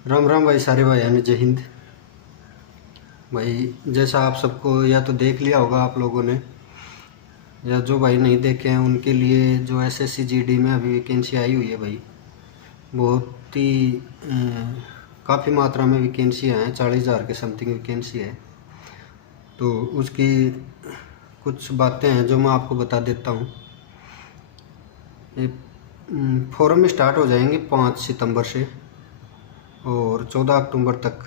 राम राम भाई, सारे भाई यानी जय हिंद। भाई जैसा आप सबको या तो देख लिया होगा आप लोगों ने, या जो भाई नहीं देखे हैं उनके लिए जो एसएससी जीडी में अभी वैकेंसी आई हुई है भाई। बहुत ही काफ़ी मात्रा में वैकेंसी हैं, 40,000 के समथिंग वैकेंसी है। तो उसकी कुछ बातें हैं जो मैं आपको बता देता हूँ। ये फॉर्म स्टार्ट हो जाएंगे 5 सितंबर से और 14 अक्टूबर तक,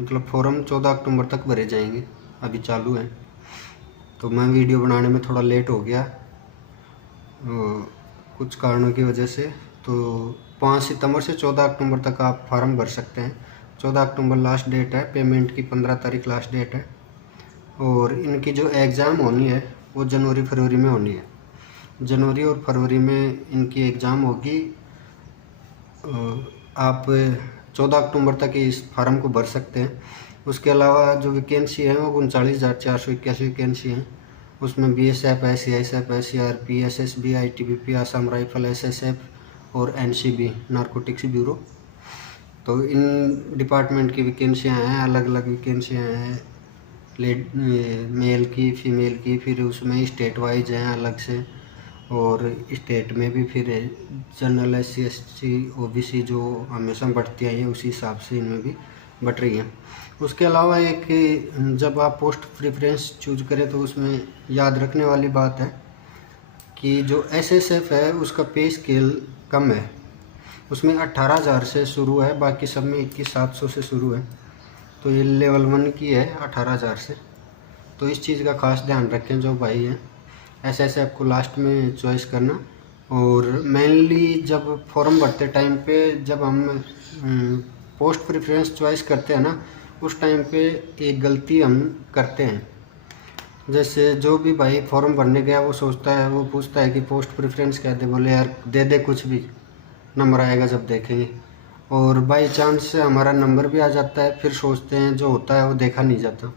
मतलब फॉर्म 14 अक्टूबर तक भरे जाएंगे, अभी चालू है। तो मैं वीडियो बनाने में थोड़ा लेट हो गया कुछ कारणों की वजह से। तो 5 सितंबर से 14 अक्टूबर तक आप फार्म भर सकते हैं। 14 अक्टूबर लास्ट डेट है, पेमेंट की 15 तारीख लास्ट डेट है। और इनकी जो एग्ज़ाम होनी है वो जनवरी फरवरी में होनी है। जनवरी और फरवरी में इनकी एग्ज़ाम होगी। आप 14 अक्टूबर तक इस फार्म को भर सकते हैं। उसके अलावा जो वैकेंसी है वो 39,481 वैकेंसी हैं। उसमें बीएसएफ है, सीआईएसएफ है, CRP, SSB, ITBP, Assam rifle, SSF और एनसीबी नारकोटिक्स ब्यूरो। तो इन डिपार्टमेंट की वैकेंसियाँ हैं, अलग अलग वैकेंसियाँ हैं, मेल की, फीमेल की, फिर उसमें स्टेट वाइज हैं अलग से, और स्टेट में भी फिर जनरल SC ST OBC जो हमेशा बढ़ती आई है उसी हिसाब से इनमें भी बढ़ रही हैं। उसके अलावा एक, जब आप पोस्ट प्रेफरेंस चूज करें तो उसमें याद रखने वाली बात है कि जो SSF है उसका पे स्केल कम है। उसमें 18,000 से शुरू है, बाकी सब में 21,700 से शुरू है। तो ये लेवल 1 की है 18,000 से। तो इस चीज़ का खास ध्यान रखें जो भाई हैं। SSF को लास्ट में चॉइस करना। और मेनली जब फॉर्म भरते टाइम पे जब हम पोस्ट प्रेफरेंस चॉइस करते हैं ना, उस टाइम पे एक गलती हम करते हैं। जैसे जो भी भाई फॉर्म भरने गया वो सोचता है, वो पूछता है कि पोस्ट प्रेफरेंस क्या दे, बोले यार दे दे कुछ भी, नंबर आएगा जब देखेंगे। और बाई चांस से हमारा नंबर भी आ जाता है, फिर सोचते हैं जो होता है वो देखा नहीं जाता।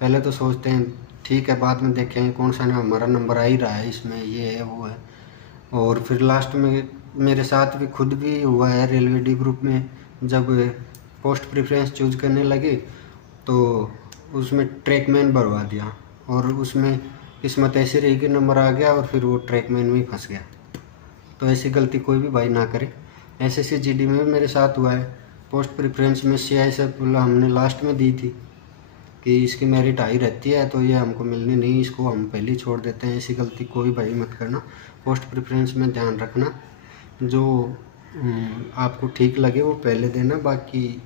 पहले तो सोचते हैं ठीक है बाद में देखेंगे, कौन सा ना हमारा नंबर आ ही रहा है इसमें, ये है वो है। और फिर लास्ट में मेरे साथ भी खुद भी हुआ है रेलवे डी ग्रुप में, जब पोस्ट प्रेफरेंस चूज करने लगे तो उसमें ट्रैकमैन भरवा दिया और उसमें किस्मत ऐसी रही कि नंबर आ गया और फिर वो ट्रैकमैन में ही फंस गया। तो ऐसी गलती कोई भी भाई ना करे। SSC GD में भी मेरे साथ हुआ है। पोस्ट प्रेफरेंस में CI हमने लास्ट में दी थी कि इसकी मेरिट हाई रहती है तो ये हमको मिलनी नहीं, इसको हम पहले ही छोड़ देते हैं। ऐसी गलती कोई भाई मत करना। पोस्ट प्रेफरेंस में ध्यान रखना, जो आपको ठीक लगे वो पहले देना, बाकी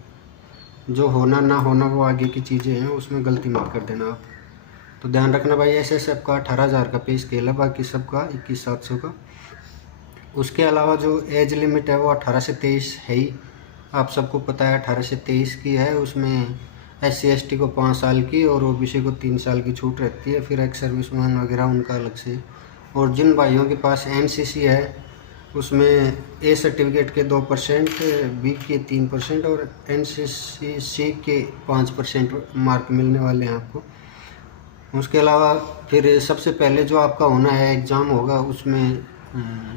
जो होना ना होना वो आगे की चीज़ें हैं, उसमें गलती मत कर देना आप। तो ध्यान रखना भाई, SSF का 18,000 का पे स्केल है, बाकी सबका 21,700 का। उसके अलावा जो एज लिमिट है वो 18 से 23 है ही, आप सबको पता है 18 से 23 की है। उसमें SC ST को 5 साल की और OBC को 3 साल की छूट रहती है। फिर एक्स सर्विसमैन वगैरह उनका अलग से। और जिन भाइयों के पास NCC है उसमें A सर्टिफिकेट के 2%, B के 3% और NCC के 5% मार्क मिलने वाले हैं आपको। उसके अलावा फिर सबसे पहले जो आपका होना है एग्ज़ाम होगा उसमें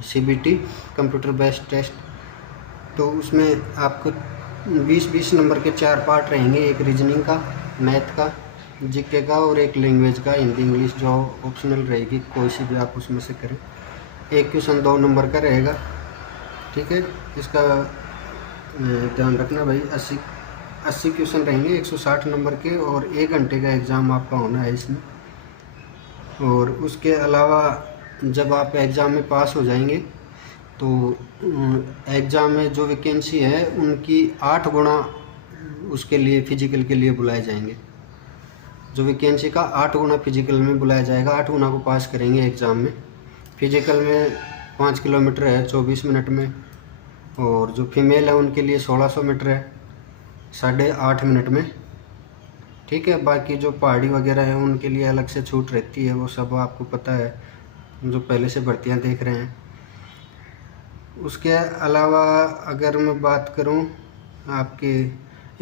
CBT कंप्यूटर बेस्ड टेस्ट। तो उसमें आपको 20-20 नंबर के 4 पार्ट रहेंगे, एक रीजनिंग का, मैथ का, जीके का और एक लैंग्वेज का, हिंदी इंग्लिश जो ऑप्शनल रहेगी, कोई सी भी आप उसमें से करें। एक क्वेश्चन 2 नंबर का रहेगा, ठीक है। इसका ध्यान रखना भाई। 80 क्वेश्चन रहेंगे 160 नंबर के और 1 घंटे का एग्ज़ाम आपका होना है इसमें। और उसके अलावा जब आप एग्ज़ाम में पास हो जाएंगे तो एग्ज़ाम में जो वैकेंसी है उनकी 8 गुना उसके लिए फिजिकल के लिए बुलाए जाएंगे। जो वैकेंसी का 8 गुना फिजिकल में बुलाया जाएगा, 8 गुना को पास करेंगे एग्ज़ाम में। फिजिकल में 5 किलोमीटर है 24 मिनट में, और जो फीमेल है उनके लिए 1600 मीटर है 8.5 मिनट में, ठीक है। बाकी जो पहाड़ी वगैरह है उनके लिए अलग से छूट रहती है, वो सब आपको पता है जो पहले से भर्तियां देख रहे हैं। उसके अलावा अगर मैं बात करूं आपके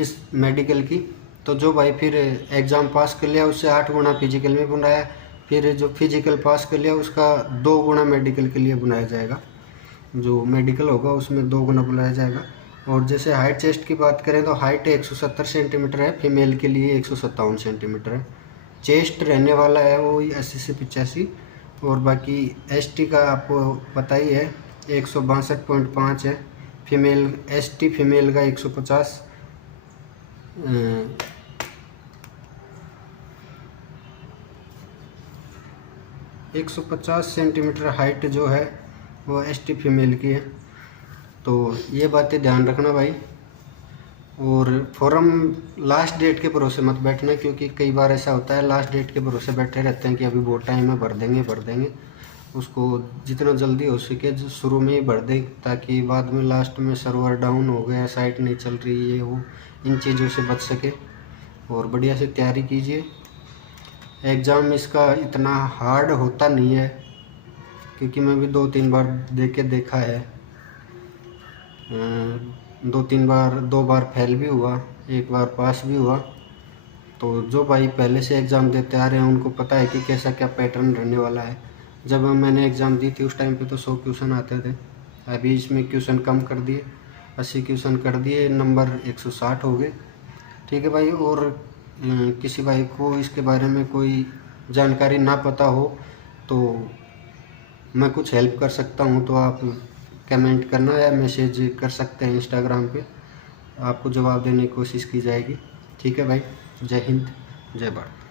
इस मेडिकल की, तो जो भाई फिर एग्ज़ाम पास कर लिया उससे 8 गुना फिजिकल में बुलाया, फिर जो फिजिकल पास कर लिया उसका 2 गुना मेडिकल के लिए बुलाया जाएगा। जो मेडिकल होगा उसमें 2 गुना बुलाया जाएगा। और जैसे हाइट चेस्ट की बात करें तो हाइट 170 सेंटीमीटर है, फीमेल के लिए 157 सेंटीमीटर है। चेस्ट रहने वाला है वो 80 से 85। और बाकी एसटी का आपको पता ही है 162.5 है। फीमेल एसटी फीमेल का 150। 150 सेंटीमीटर हाइट जो है वो एसटी फीमेल की है। तो ये बातें ध्यान रखना भाई। और फॉर्म लास्ट डेट के भरोसे मत बैठना, क्योंकि कई बार ऐसा होता है लास्ट डेट के भरोसे बैठे रहते हैं कि अभी बहुत टाइम है, भर देंगे। उसको जितना जल्दी हो सके जो शुरू में ही भर दें, ताकि बाद में लास्ट में सर्वर डाउन हो गया, साइट नहीं चल रही, ये वो इन चीज़ों से बच सके। और बढ़िया से तैयारी कीजिए। एग्ज़ाम इसका इतना हार्ड होता नहीं है, क्योंकि मैं भी 2-3 बार देखा है। 2 बार फेल भी हुआ, 1 बार पास भी हुआ। तो जो भाई पहले से एग्ज़ाम देते आ रहे हैं उनको पता है कि कैसा क्या पैटर्न रहने वाला है। जब मैंने एग्ज़ाम दी थी उस टाइम पे तो 100 क्वेश्चन आते थे, अभी इसमें क्वेश्चन कम कर दिए, 80 क्वेश्चन कर दिए, नंबर 160 हो गए। ठीक है भाई। और किसी भाई को इसके बारे में कोई जानकारी ना पता हो तो मैं कुछ हेल्प कर सकता हूँ, तो आप कमेंट करना या मैसेज कर सकते हैं इंस्टाग्राम पे, आपको जवाब देने की कोशिश की जाएगी। ठीक है भाई। जय हिंद, जय भारत।